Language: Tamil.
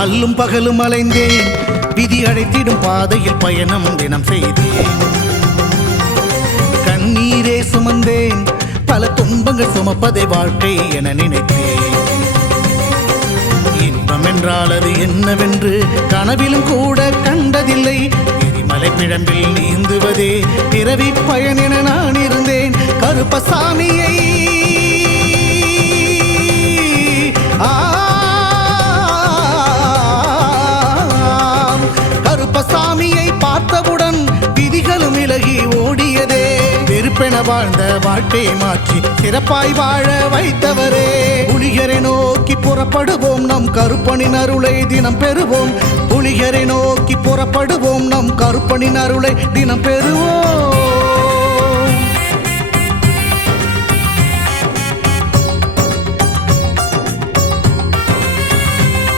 அல்லும் பகலும் அலைந்தேன், விதி அழைத்திடும் பாதையில் பயணம் தினம் செய்தேன். கண்ணீரே சுமந்தேன், பல துன்பங்கள் சுமப்பதை வாழ்க்கை என நினைத்தேன். இன்பம் என்றால் அது என்னவென்று கனவிலும் கூட கண்டதில்லை. எரிமலை பிழம்பில் நீந்துவதே பிறவி பயன் என நான் இருந்தேன். கருப்பசாமியை கருப்பசாமியை பார்த்தவுடன் விதிகளும் விலகி ஓடியதே. வெறுப்பென வாழ்ந்த வாழ்க்கையை மாற்றி சிறப்பாய் வாழ வைத்தவரே. புலிகரை நோக்கி புறப்படுவோம், நம் கருப்பனின் அருளை தினம் பெறுவோம். புலிகரை நோக்கி புறப்படுவோம், நம் கருப்பனின் அருளை தினம் பெறுவோம்.